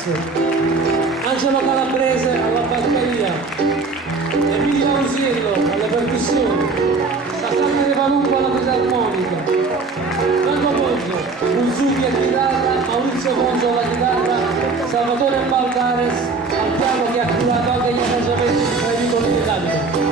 basso, Angelo Calabrese alla batteria, Emilio Ausiello alle percussioni, Satana De Palumbo alla fisarmonica, Franco Ponzo, Uzuki a chitarra, Maurizio Ponzo alla chitarra, Salvatore Baldares al piano che ha curato anche gli arrangiamenti tra i piccoli di Davide.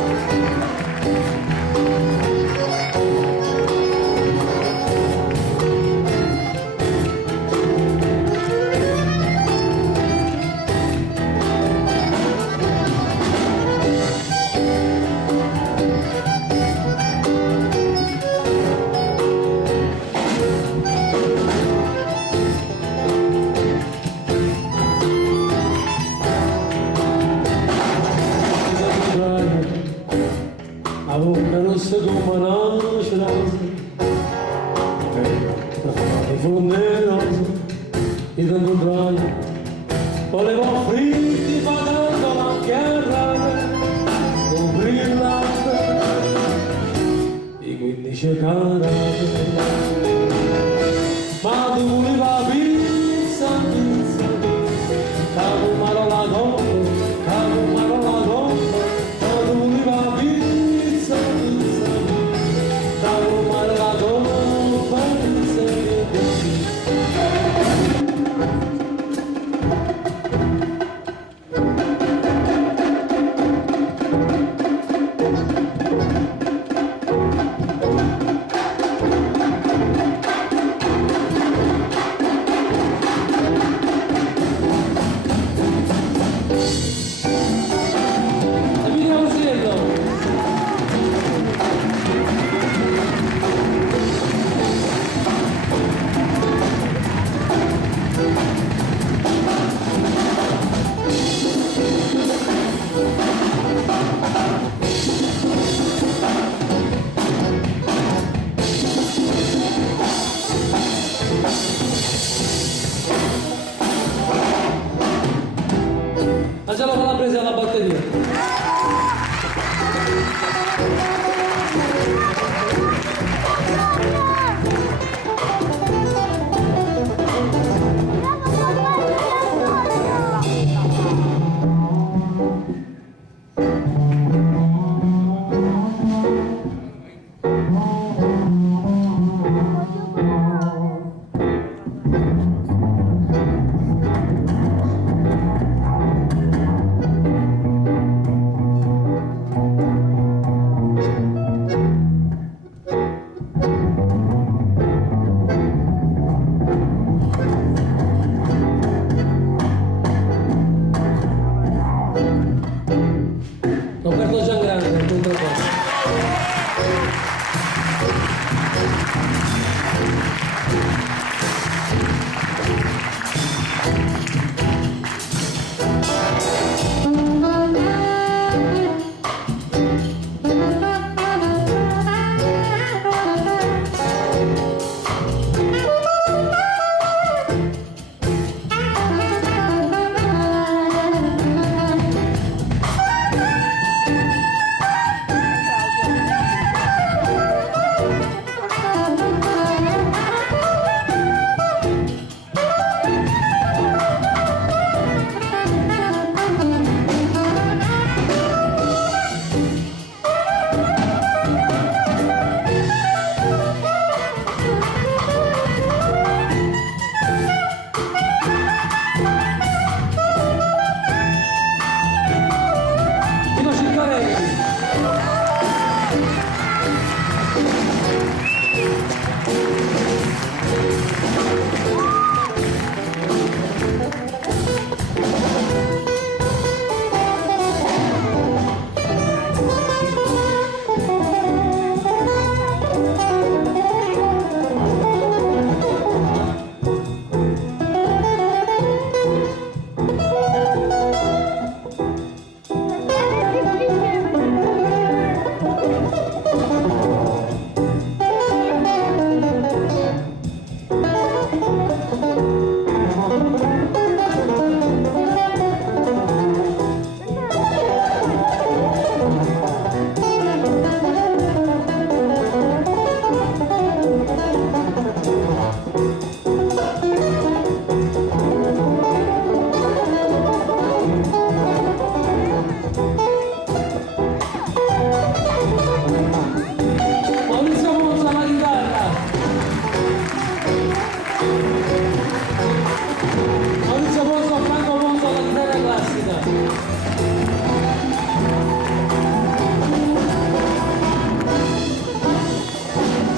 Volevo offrirti pagando la chiara un brillante di 15 carate, ma tu volevi la pizza, cavumaro la gomma, cavumaro la gomma, ma tu volevi la pizza, cavumaro la gomma, Angelo Calabrese alla batteria.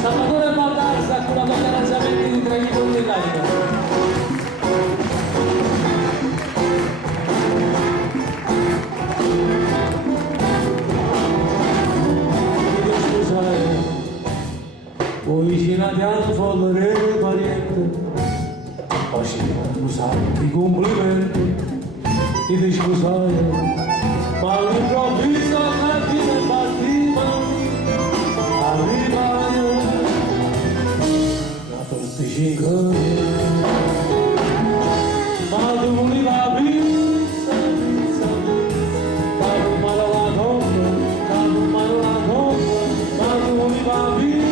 Salvatore Baldassar con la tocca arrangiamenti di Treviso dell'Aida. Voi vicinati al follere pariente, facevano santi complimenti, e ti scusai, ma all'improvviso la fine partiva, arrivai, da 35 anni, ma tu volevi la pizza, da un mano alla gomma, da un mano alla gomma, ma tu volevi la pizza.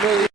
Grazie.